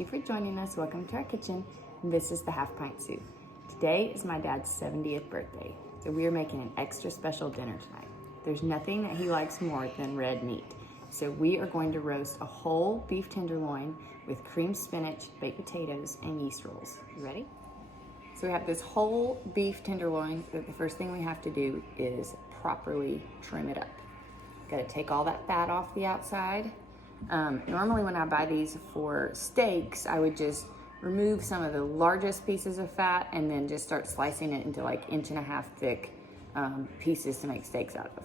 you for joining us. Welcome to our kitchen. This is the Half Pint Sous. Today is my dad's 70th birthday, so we are making an extra special dinner tonight. There's nothing that he likes more than red meat, so we are going to roast a whole beef tenderloin with creamed spinach, baked potatoes, and yeast rolls. You ready? So we have this whole beef tenderloin. The first thing we have to do is properly trim it up. Got to take all that fat off the outside. Normally when I buy these for steaks, I would just remove some of the largest pieces of fat and then just start slicing it into like 1.5 inch thick pieces to make steaks out of.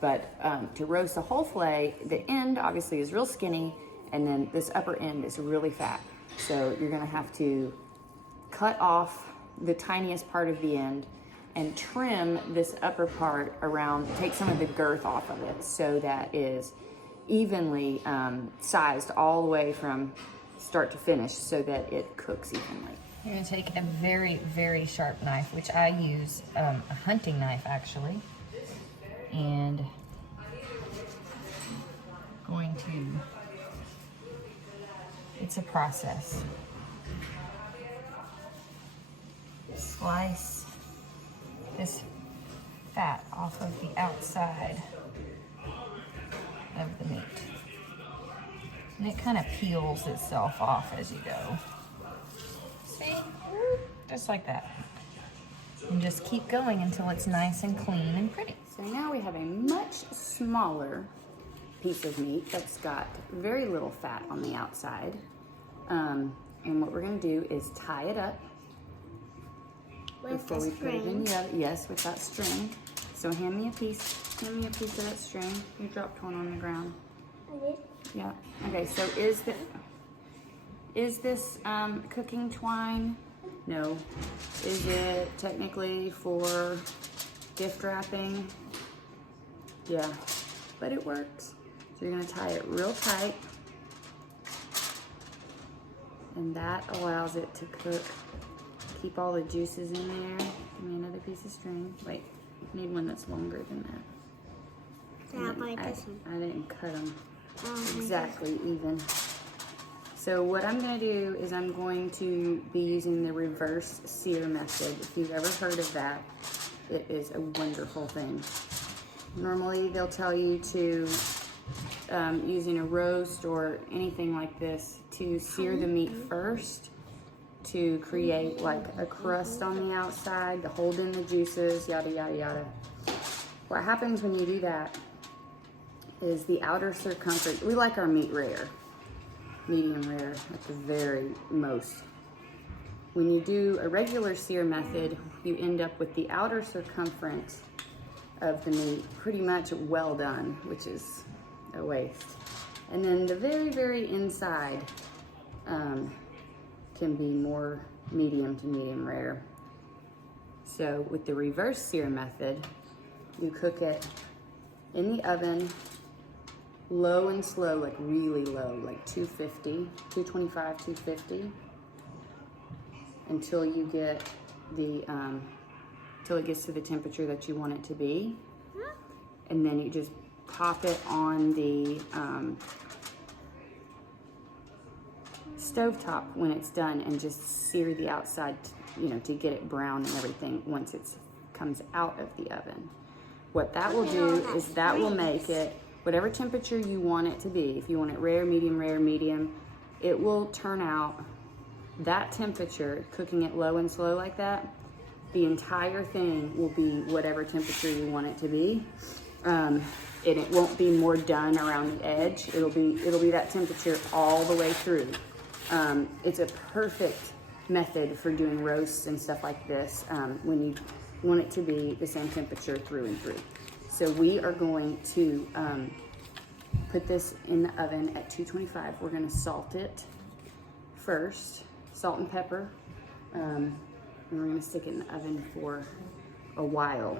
But to roast a whole fillet, the end obviously is real skinny, and then this upper end is really fat. So you're gonna have to cut off the tiniest part of the end and trim this upper part around, take some of the girth off of it so that is evenly sized all the way from start to finish so that it cooks evenly. You're gonna take a very, very sharp knife, which I use a hunting knife actually, and going to, it's a process. Slice this fat off of the outside of the meat. And it kind of peels itself off as you go. See? Just like that. And just keep going until it's nice and clean and pretty. So now we have a much smaller piece of meat that's got very little fat on the outside. And what we're gonna do is tie it up before we put it in the oven. Yes, with that string. So hand me a piece of that string. You dropped one on the ground. I did? Yeah. Okay, so is this cooking twine? No. Is it technically for gift wrapping? Yeah, but it works. So you're gonna tie it real tight, and that allows it to cook. Keep all the juices in there. Give me another piece of string. Wait, you need one that's longer than that. I didn't cut them exactly even. So what I'm gonna do is I'm going to be using the reverse sear method. If you've ever heard of that, it is a wonderful thing. Normally they'll tell you to, using a roast or anything like this, to sear the meat first to create like a crust on the outside to hold in the juices, yada, yada, yada. What happens when you do that is the outer circumference, we like our meat rare, medium rare at the very most. When you do a regular sear method, you end up with the outer circumference of the meat pretty much well done, which is a waste. And then the very, very inside can be more medium to medium rare. So with the reverse sear method, you cook it in the oven, low and slow, like really low, like 250, 225, 250, until you get the, till it gets to the temperature that you want it to be. And then you just pop it on the stovetop when it's done and just sear the outside, you know, to get it brown and everything once it comes out of the oven. What that will do is that will make it whatever temperature you want it to be. If you want it rare, medium, it will turn out that temperature, cooking it low and slow like that. The entire thing will be whatever temperature you want it to be. And it won't be more done around the edge. It'll be that temperature all the way through. It's a perfect method for doing roasts and stuff like this when you want it to be the same temperature through and through. So we are going to put this in the oven at 225. We're gonna salt it first, salt and pepper, and we're gonna stick it in the oven for a while.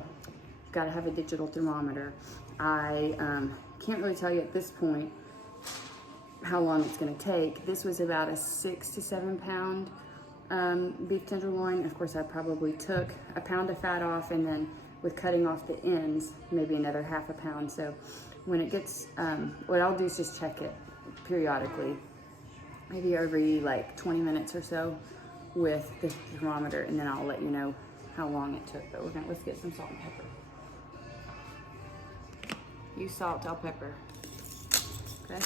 Gotta have a digital thermometer. I can't really tell you at this point how long it's gonna take. This was about a 6 to 7 pound beef tenderloin. Of course, I probably took a pound of fat off, and then with cutting off the ends, maybe another half a pound. So when it gets, what I'll do is just check it periodically maybe every like 20 minutes or so with the thermometer, and then I'll let you know how long it took. But let's get some salt and pepper. You salt, I'll pepper. Okay?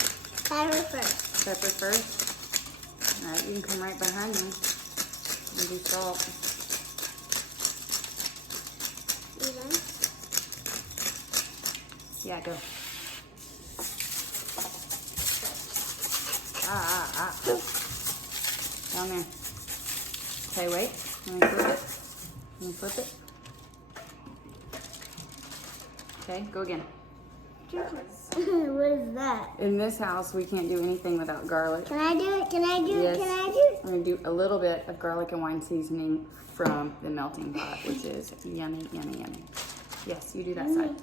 Pepper first. Pepper first. All right, you can come right behind me and do salt. You done? Yeah, go. Down there. Okay, wait. Let me flip it. Let me flip it. Okay, go again. What is that? In this house, we can't do anything without garlic. Can I do it? Can I do it? Yes. Can I do it? We're gonna do a little bit of garlic and wine seasoning from the melting pot, which is yummy, yummy, yummy. Yes, you do that side.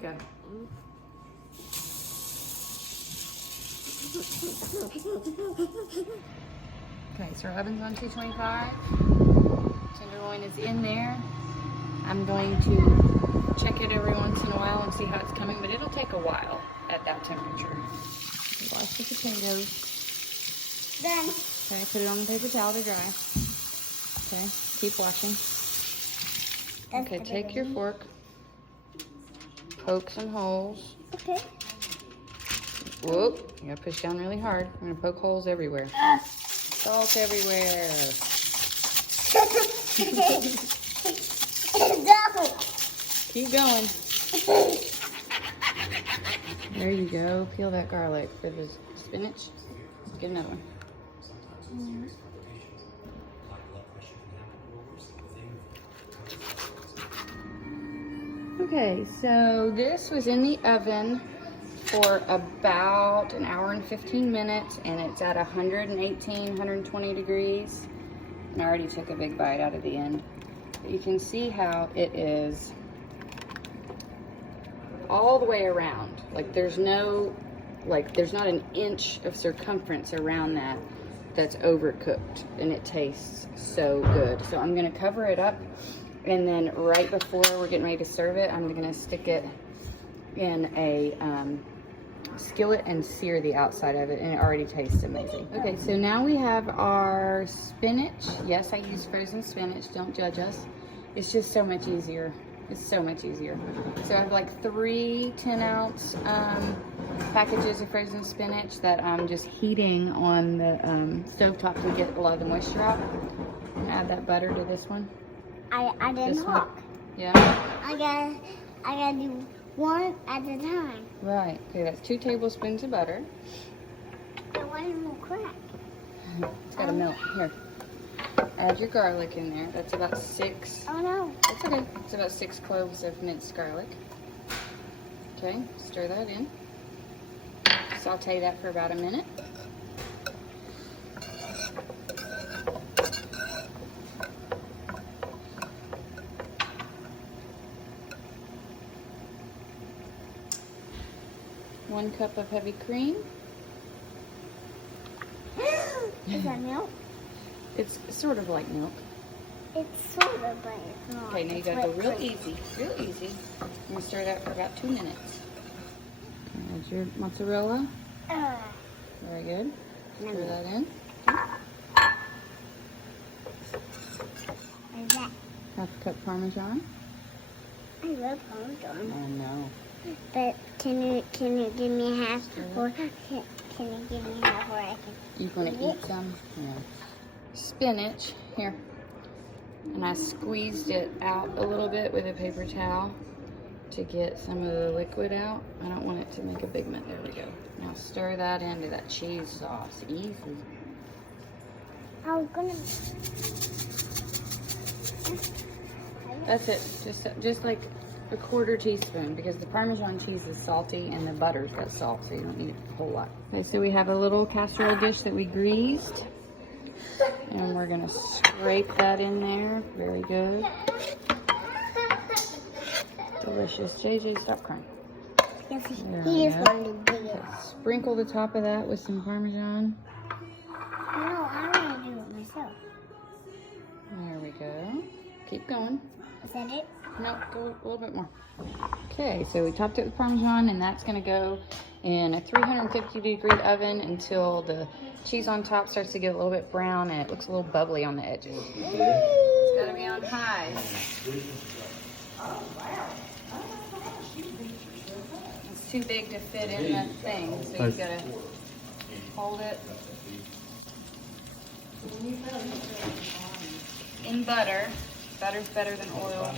Go. Okay, so our oven's on 225. Tenderloin is in there. I'm going to check it every once in a while and see how it's coming, but it'll take a while at that temperature. Wash the potatoes. Done. Okay, put it on the paper towel to dry. Okay, keep washing. Okay, take your fork, poke some holes. Okay. Whoop, you gotta push down really hard. I'm gonna poke holes everywhere. Salt everywhere. Keep going. There you go. Peel that garlic for the spinach. Get another one. Okay, so this was in the oven for about an hour and 15 minutes, and it's at 118, 120 degrees. And I already took a big bite out of the end. But you can see how it is all the way around. Like there's not an inch of circumference around that that's overcooked, and it tastes so good. So I'm gonna cover it up, and then right before we're getting ready to serve it, I'm gonna stick it in a skillet and sear the outside of it, and it already tastes amazing. Okay, so now we have our spinach. Yes, I use frozen spinach, don't judge us. It's just so much easier. It's so much easier. So I have like 3 10-ounce packages of frozen spinach that I'm just heating on the stovetop to get a lot of the moisture out. I'm gonna add that butter to this one. I didn't This one. look. Yeah. I gotta do one at a time. Right. Okay, that's 2 tablespoons of butter. The one will crack. It's got to melt. Here. Add your garlic in there. That's about 6. Oh no. That's okay. It's about 6 cloves of minced garlic. Okay, stir that in. Saute that for about a minute. One cup of heavy cream. Is that milk? It's sort of like milk. It's sort of, but it's not. Okay, now you It's gotta go like real cream. easy, real easy. I'm gonna stir that for about 2 minutes. Add your mozzarella. Very good. Stir that in. What is that? Half a cup Parmesan. I love parmesan. Oh no. But can you give me half, or can you give me half, or I can? You gonna eat some? Yeah. Spinach here, and I squeezed it out a little bit with a paper towel to get some of the liquid out. I don't want it to make a big mess. There we go. Now stir that into that cheese sauce. Easy. I was gonna. That's it. Just like a 1/4 teaspoon, because the Parmesan cheese is salty and the butter's got salt, so you don't need a whole lot. Okay, so we have a little casserole dish that we greased, and we're gonna scrape that in there. Very good. Delicious. JJ, stop crying. Yes, There he we just go. wanted to do it. Sprinkle the top of that with some Parmesan. No, I want to do it myself. There we go. Keep going. Is that it? No, go a little bit more. Okay, so we topped it with Parmesan, and that's gonna go in a 350-degree oven until the cheese on top starts to get a little bit brown and it looks a little bubbly on the edges. It's gotta be on high. It's too big to fit in the thing, so you gotta hold it in butter. Butter's better than oil.